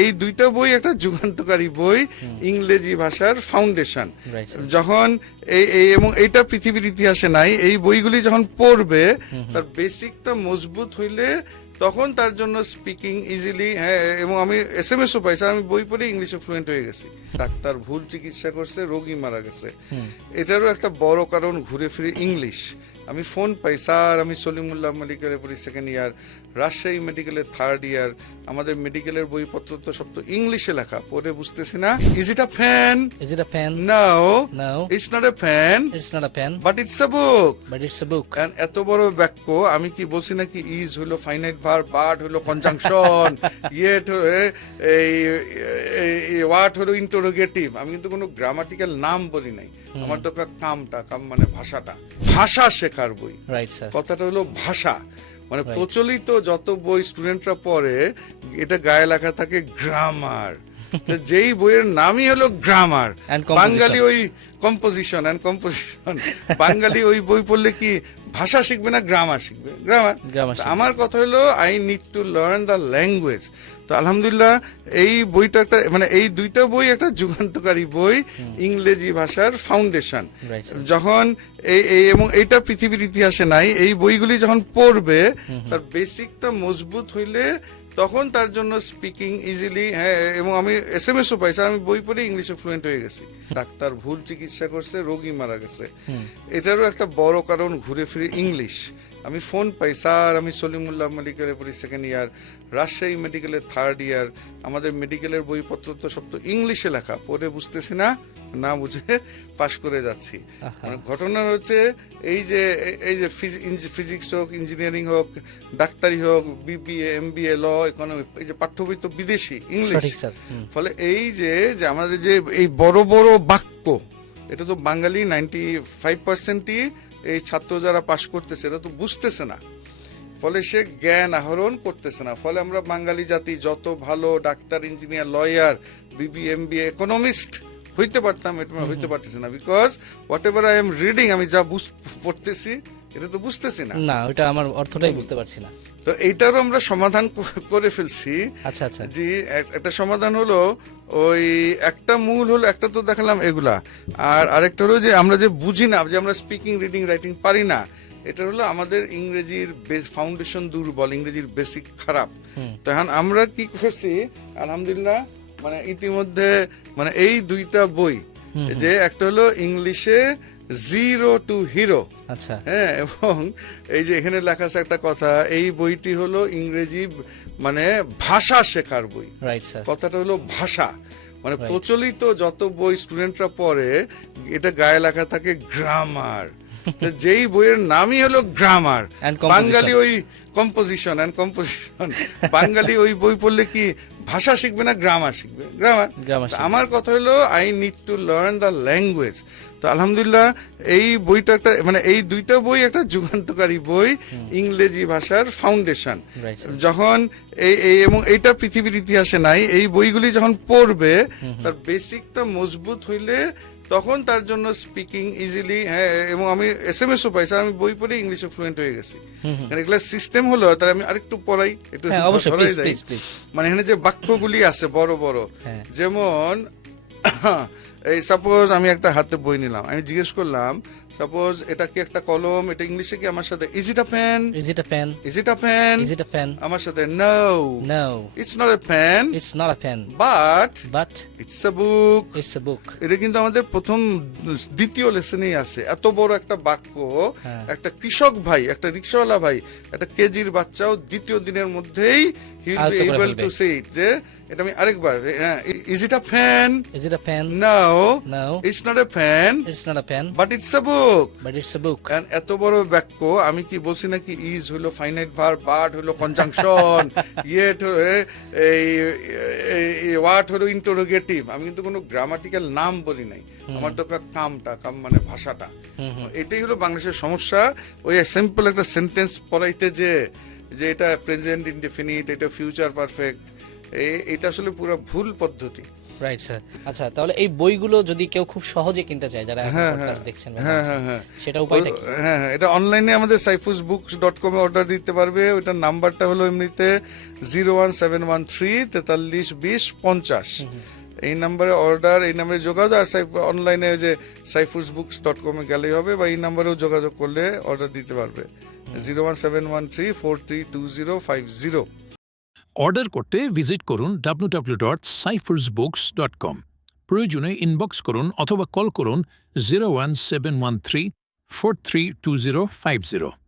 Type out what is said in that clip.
এই দুইটা বই একটা যুগান্তকারী বই, ইংরেজি ভাষার ফাউন্ডেশন। যখন এবং এইটা পৃথিবীর ইতিহাসে নাই, এই বইগুলি যখন পড়বে তার বেসিকটা মজবুত হইলে তখন তার জন্য স্পিকিং ইজিলি, এবং আমি SMS ও পাইছি, আমি বই পড়ে ইংলিশে ফ্লুয়েন্ট হয়ে গেছি। ডাক্তার ভুল চিকিৎসা করছে, রোগী মারা গেছে, এটারও একটা বড় কারণ ঘুরে ফিরে ইংলিশ। আমি ফোন পাই, স্যার আমি সলিমুল্লাহ মেডিকেলে পড়ি সেকেন্ড ইয়ার, রাজশাহী মেডিকেলের থার্ড ইয়ার, আমাদের মেডিকেলের বইপত্র তো সব তো ইংলিশে লেখা, পড়ে বুঝতেছি না। Is it a fan? Is it a pen? No. No. It's not a fan. It's not a pen. But it's a book. But it's a book. And এত বড় বাক্য আমি কি বলছি নাকি? ইজ হলো ফাইনাইট ভার্ব, বাট হলো conjunction, yet এই ওয়াট হলো ইন্টারোগেটিভ। আমি কিন্তু কোনো গ্রামাটিক্যাল নাম বলি নাই, আমার তো কাম মানে ভাষাটা, ভাষা শেখার বই। Right, sir. কথাটা হলো ভাষা, মানে প্রচলিত যত বই স্টুডেন্টরা পড়ে এটা গায়ে লেখা থাকে গ্রামার, যেই বইয়ের নামই হলো গ্রামার। বাঙালি ওই কম্পোজিশন এন্ড কম্পোজিশন, বাঙালি ওই বই পড়লে কি ভাষা শিখবে না গ্রামার শিখবে? গ্রামার। আমার কথা হলো I need to learn the language. তো আলহামদুলিল্লাহ এই বইটা একটা, মানে এই দুইটা বই একটা যুগান্তকারী বই, ইংরেজি ভাষার ফাউন্ডেশন। যখন এবং এইটা পৃথিবীর ইতিহাসে নাই, এই বইগুলি যখন পড়বে তার বেসিকটা মজবুত হইলে তখন তার জন্য স্পিকিং ইজিলি, এবং আমি SMS ও পাইছি, আমি বই পড়ে ইংলিশে ফ্লুয়েন্ট হয়ে গেছি। ডাক্তার ভুল চিকিৎসা করছে, রোগী মারা গেছে, এটারও একটা বড় কারণ ঘুরে ফিরে ইংলিশ। আমি ফোন পাই, স্যার আমি সলিমুল্লাহ মেডিকেলে পড়ি সেকেন্ড ইয়ার, রাজশাহী মেডিকেলের থার্ড ইয়ার, আমাদের মেডিকেলের বইপত্র তো সব তো ইংলিশে লেখা, পড়ে বুঝতেছি না, না বুঝে পাশ করে যাচ্ছি। ঘটনা হচ্ছে এই যে ফিজিক্স হোক, ইঞ্জিনিয়ারিং হোক, ডাক্তারি হোক, BBA MBA ল, ইকোনমি, এই যে পাঠ্য বই তো বিদেশি ইংলিশ। ফলে এই যে আমাদের যে এই বড় বড় বাক্য, এটা তো বাঙালি 95%ই এই ছাত্র যারা পাশ করতেছে এরা তো বুঝতেছে না, ফলে সে জ্ঞান আহরণ করতেছে না। ফলে আমরা বাঙালি জাতি যত ভালো doctor, engineer, lawyer, BBA MBA economist হইতে পারতাম, এটা হইতে পারতেছে না, because what ever I am reading, আমি যা পড়তেছি এটা তো বুঝতেছি না, না ওটা আমার অর্থটাই বুঝতে পারছি না। তো এইটারও আমরা সমাধান করে ফেলছি। আচ্ছা আচ্ছা, জি, একটা সমাধান হলো ওই একটা মূল হলো, একটা তো দেখালাম এগুলা, আর আরেকটা হলো যে আমরা যে বুঝি না, যে আমরা স্পিকিং, রিডিং, রাইটিং পারি না, এটা হলো আমাদের ইংরেজির ফাউন্ডেশন দুর্বল, ইংরেজির বেসিক খারাপ। তো এখন আমরা কি করছি আলহামদুলিল্লাহ, মানে ইতিমধ্যে মানে এই দুইটা বই, যে একটা হলো ইংলিশে জিরো টু হিরো, আচ্ছা, এবং এই যে এখানে লেখা আছে একটা কথা, এই বইটি হলো ইংরেজি মানে ভাষা শেখার বই। কথাটা হলো ভাষা, মানে প্রচলিত যত বই স্টুডেন্টরা পড়ে এটা গায়ে লেখা থাকে গ্রামার, যেই বইয়ের নামই হলো গ্রামার। বাঙালি ওই কম্পোজিশন এন্ড কম্পোজিশন, বাঙালি ওই বই পড়লে কি ভাষা শিখবে না গ্রামার শিখবে? গ্রামার। আমার কথা হলো I need to learn the language. তো আলহামদুলিল্লাহ এই বইটা একটা, মানে এই দুইটা বই একটা যুগান্তকারী বই, ইংরেজি ভাষার ফাউন্ডেশন। যখন এবং এইটা পৃথিবীর ইতিহাসে নাই, এই বইগুলি যখন পড়বে তার বেসিকটা মজবুত হইলে তখন তার জন্য স্পিকিং ইজিলি, এবং আমি SMS ও পাইছি, আমি বই পড়ে ইংলিশে ফ্লুয়েন্ট হয়ে গেছি। এগুলা সিস্টেম হলো, তাহলে আমি আরেকটু পড়াই, একটু মানে এখানে যে বাক্যগুলি আছে বড় বড়, যেমন এই সাপোজ আমি একটা হাতে বই নিলাম, আমি জিজ্ঞেস করলাম সাপোজ এটা কি একটা কলম, এটা ইংলিশে কি আমার সাথে is it a pen? Is it a pen? Is it a pen? Is it a pen? আমার সাথে no, no, it's not a pen, it's not a pen, but it's a book, it's a book. এটা কিন্তু আমাদের প্রথম দ্বিতীয় লেসনেই আছে। এত বড় একটা বাক্য, একটা কৃষক ভাই, একটা রিকশাওয়ালা ভাই, একটা কেজির বাচ্চাও দ্বিতীয় দিনের মধ্যেই he will be able to say it, যে এটা আমি আরেকবার, is it a pen? Is it a pen? No, no, it's not a pen, it's not a pen, but it's a book, but it's a book. এত বড় বাক্য আমি কি বলছি নাকি? ইজ হলো ফাইনাইট ভার্ব, বাট হলো কনজাংশন, ইয়েট এই ওয়াট হলো ইন্টারোগেটিভ। আমি কিন্তু কোনো গ্রামাটিক্যাল নাম বলি নাই, আমার তো কাম মানে ভাষাটা। এটাই হলো বাংলাদেশের সমস্যা। ওই সিম্পল একটা সেন্টেন্স পড়াইতে যে এটা প্রেজেন্ট ইনডেফিনিট, এটা ফিউচার পারফেক্ট, এটা আসলে পুরো ভুল পদ্ধতি। Right sir. আচ্ছা, তাহলে এই বইগুলো যদি কেউ খুব সহজে কিনতে চায়, যারা এখন হ্যাঁ, পডকাস্ট দেখছেন বা হ্যাঁ, জানছেন, হ্যাঁ, সেটা উপায়টা কি? হ্যাঁ, এটা অনলাইনে আমাদের saifusbooks.com এ অর্ডার দিতে পারবে। ওইটার নাম্বারটা হলো এমনিতে 01713 43 20 50। এই নাম্বারে অর্ডার, এই নাম্বারে যোগাযোগ, আর অনলাইনে ওই যে saifusbooks.com এ গেলেই হবে, বা এই নাম্বারেও যোগাযোগ করলে অর্ডার দিতে পারবে। 01713 432050। অর্ডার করতে ভিজিট করুন www.cyphersbooks.com। প্রয়োজনে ইনবক্স করুন অথবা কল করুন 01713 432050।